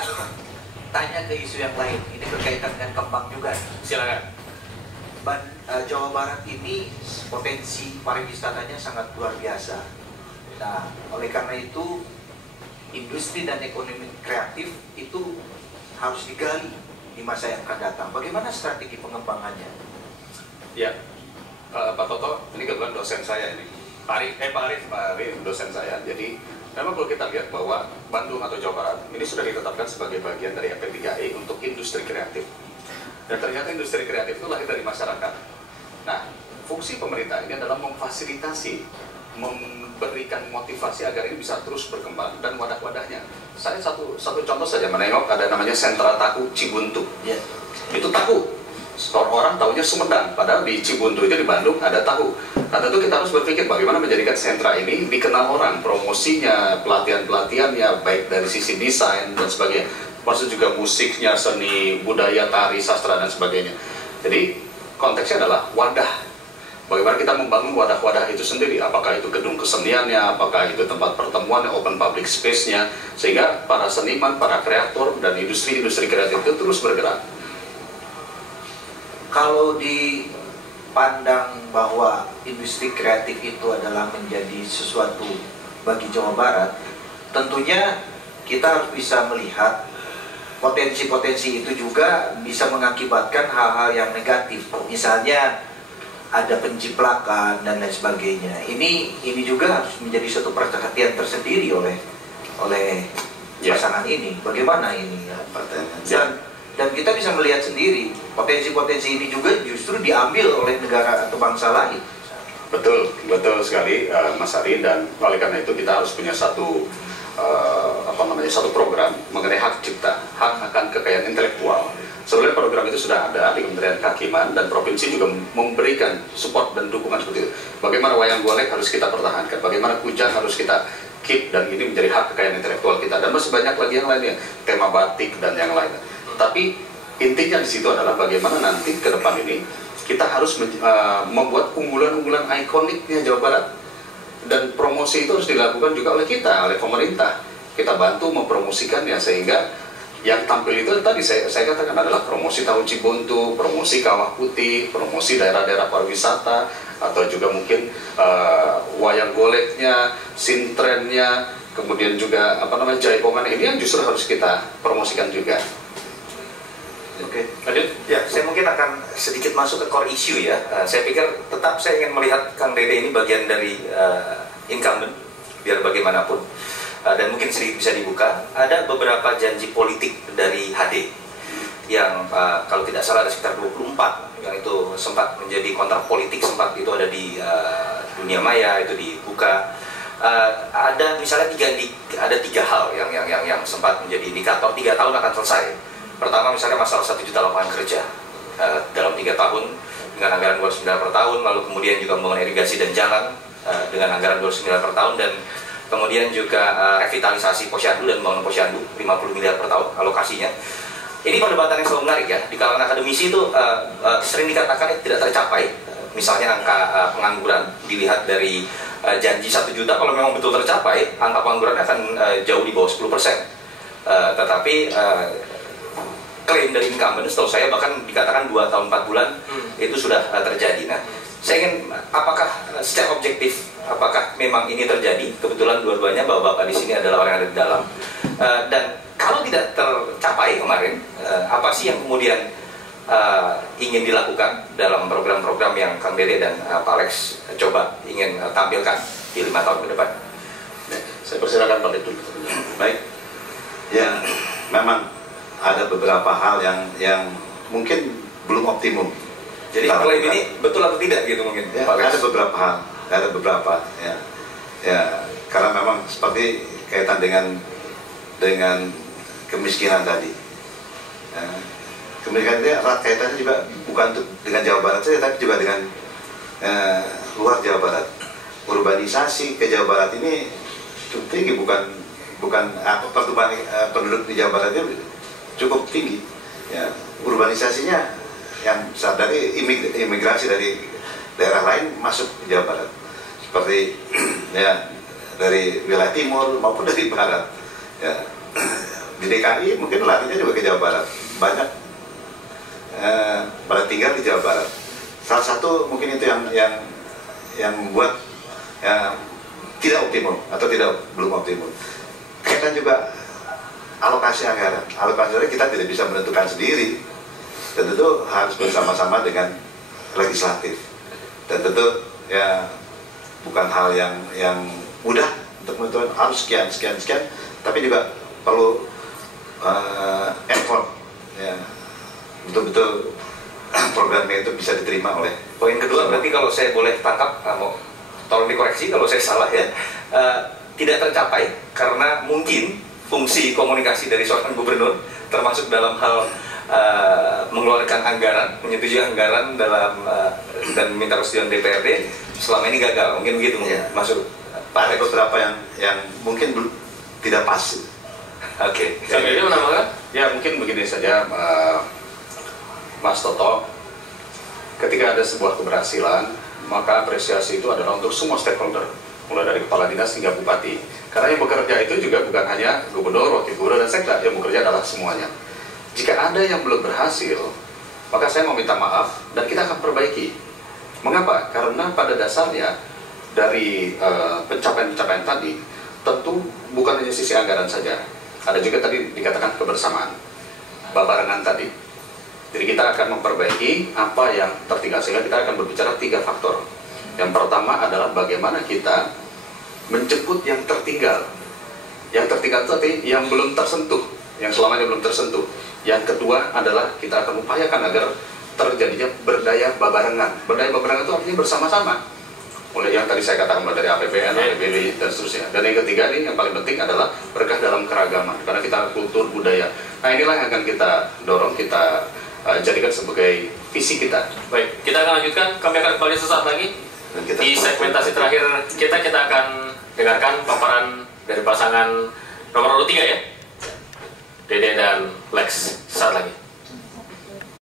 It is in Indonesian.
kita tanya ke isu yang lain. Ini berkaitan dengan Kembang juga. Silakan. Jawa Barat ini potensi pariwisatanya sangat luar biasa. Nah, oleh karena itu industri dan ekonomi kreatif itu harus digali di masa yang akan datang. Bagaimana strategi pengembangannya? Ya, Pak Toto, ini kebetulan dosen saya ini. Pak Arif dosen saya. Jadi memang kalau kita lihat bahwa Bandung atau Jawa Barat ini sudah ditetapkan sebagai bagian dari MP3I untuk industri kreatif. Dan ternyata industri kreatif itu lahir dari masyarakat. Nah, fungsi pemerintah ini adalah memfasilitasi, memberikan motivasi agar ini bisa terus berkembang dan wadah-wadahnya. Saya satu contoh saja menengok, ada namanya Sentra Tahu Cibuntu. Ya. Itu tahu. Orang tahunya Sumedang, padahal di Cibuntu itu di Bandung ada tahu. Nah, tentu kita harus berpikir bagaimana menjadikan sentra ini dikenal orang, promosinya, pelatihan-pelatihannya, baik dari sisi desain dan sebagainya. Maksud juga musiknya, seni, budaya, tari, sastra, dan sebagainya. Jadi konteksnya adalah wadah. Bagaimana kita membangun wadah-wadah itu sendiri. Apakah itu gedung keseniannya, apakah itu tempat pertemuannya, open public space-nya. Sehingga para seniman, para kreator, dan industri-industri kreatif itu terus bergerak. Kalau dipandang bahwa industri kreatif itu adalah menjadi sesuatu bagi Jawa Barat, tentunya kita harus bisa melihat potensi-potensi itu juga bisa mengakibatkan hal-hal yang negatif. Misalnya ada penciplakan dan lain sebagainya. Ini juga harus menjadi suatu perhatian tersendiri oleh pasangan ini. Bagaimana ini? Dan kita bisa melihat sendiri potensi-potensi ini juga justru diambil oleh negara atau bangsa lain. Betul sekali Mas Ari, dan oleh karena itu kita harus punya satu program mengenai hak cipta, hak akan kekayaan intelektual. Sebenarnya program itu sudah ada di Kementerian Kehakiman dan provinsi juga memberikan support dan dukungan seperti itu. Bagaimana wayang golek harus kita pertahankan, bagaimana kujang harus kita keep, dan ini menjadi hak kekayaan intelektual kita, dan masih banyak lagi yang lainnya, tema batik dan yang lain. Tapi intinya di situ adalah bagaimana nanti ke depan ini kita harus membuat unggulan-unggulan ikoniknya Jawa Barat, dan promosi itu harus dilakukan juga oleh kita, oleh pemerintah. Kita bantu mempromosikannya sehingga yang tampil itu tadi saya katakan adalah promosi Tahu Cibuntu, promosi Kawah Putih, promosi daerah-daerah pariwisata, atau juga mungkin wayang goleknya, sintrennya, kemudian juga jaipongan, ini yang justru harus kita promosikan juga. Oke, lanjut. Ya, saya mungkin akan sedikit masuk ke core issue ya. Saya pikir tetap saya ingin melihat Kang Dede ini bagian dari incumbent, biar bagaimanapun. Dan mungkin sedikit bisa dibuka. Ada beberapa janji politik dari HD yang kalau tidak salah ada sekitar 24 yang itu sempat menjadi kontrak politik, sempat itu ada di dunia maya, itu dibuka. Ada misalnya ada tiga hal yang sempat menjadi indikator 3 tahun akan selesai. Pertama misalnya masalah 1 juta lapangan kerja dalam 3 tahun dengan anggaran 209 per tahun, lalu kemudian juga membangun irigasi dan jalan dengan anggaran 209 per tahun, dan kemudian juga revitalisasi posyandu dan membangun posyandu 50 miliar per tahun alokasinya. Ini perdebatan yang selalu menarik ya, di kalangan akademisi itu sering dikatakan tidak tercapai. Misalnya angka pengangguran dilihat dari janji 1 juta, kalau memang betul tercapai, angka pengangguran akan jauh di bawah 10%. Tetapi klaim dari incumbent setahu saya bahkan dikatakan 2 tahun 4 bulan itu sudah terjadi. Nah, saya ingin apakah secara objektif apakah memang ini terjadi? Kebetulan dua-duanya bapak-bapak di sini adalah orang yang ada di dalam. Dan kalau tidak tercapai kemarin, apa sih yang kemudian ingin dilakukan dalam program-program yang Kang Dede dan Pak Alex coba ingin tampilkan di 5 tahun ke depan? Saya persilakan Pak Dede. Baik. Ya, memang ada beberapa hal yang mungkin belum optimum. Jadi klaim ini betul atau tidak gitu mungkin? Ya, ada beberapa hal, ya karena memang seperti kaitan dengan kemiskinan tadi. Kemiskinan ini erat kaitannya juga bukan dengan Jawa Barat saja, tapi juga dengan luar Jawa Barat. Urbanisasi ke Jawa Barat ini cukup tinggi, bukan pertumbuhan penduduk di Jawa Barat itu cukup tinggi. Ya, urbanisasinya yang besar dari imigrasi dari daerah lain masuk ke Jawa Barat, seperti ya dari wilayah timur maupun dari barat. Ya, di DKI mungkin larinya juga ke Jawa Barat, banyak pada tinggal di Jawa Barat. Salah satu mungkin itu yang membuat tidak optimal atau belum optimal. Kaitan juga alokasi anggaran. Alokasi anggaran kita tidak bisa menentukan sendiri, dan tentu harus bersama-sama dengan legislatif. Dan tentu ya bukan hal yang mudah untuk menentukan harus sekian, tapi juga perlu effort ya, betul-betul programnya itu bisa diterima oleh. Poin kedua berarti kalau saya boleh tangkap, tolong dikoreksi kalau saya salah ya, tidak tercapai karena mungkin fungsi komunikasi dari seorang gubernur termasuk dalam hal mengeluarkan anggaran, menyetujui anggaran dalam dan minta persetujuan DPRD selama ini gagal, mungkin begitu ya. Masuk Ada beberapa yang mungkin tidak pas. Oke. Sampai ini menambahkan? Ya mungkin begini saja, Mas Toto. Ketika ada sebuah keberhasilan, maka apresiasi itu adalah untuk semua stakeholder, mulai dari kepala dinas hingga bupati. Karena yang bekerja itu juga bukan hanya gubernur, wakil gubernur, dan sekda. Yang bekerja adalah semuanya. Jika ada yang belum berhasil, maka saya mau minta maaf dan kita akan perbaiki. Mengapa? Karena pada dasarnya dari pencapaian-pencapaian tadi tentu bukan hanya sisi anggaran saja. Ada juga tadi dikatakan kebersamaan, babarengan tadi. Jadi kita akan memperbaiki apa yang tertinggal, sehingga kita akan berbicara 3 faktor. Yang pertama adalah bagaimana kita menjemput yang tertinggal. Yang tertinggal itu artinya yang belum tersentuh, yang selamanya belum tersentuh. Yang kedua adalah kita akan upayakan agar terjadinya berdaya babarengan. Berdaya babarengan itu artinya bersama-sama. Mulai yang tadi saya katakan dari APBN, APBD, dan seterusnya. Dan yang ketiga ini yang paling penting adalah berkah dalam keragaman, karena kita kultur budaya. Nah inilah yang akan kita dorong, kita jadikan sebagai visi kita. Baik, kita akan lanjutkan. Kami akan kembali sesaat lagi. Di segmentasi terakhir kita akan dengarkan paparan dari pasangan nomor 3 ya, Dede dan Lex, saat lagi.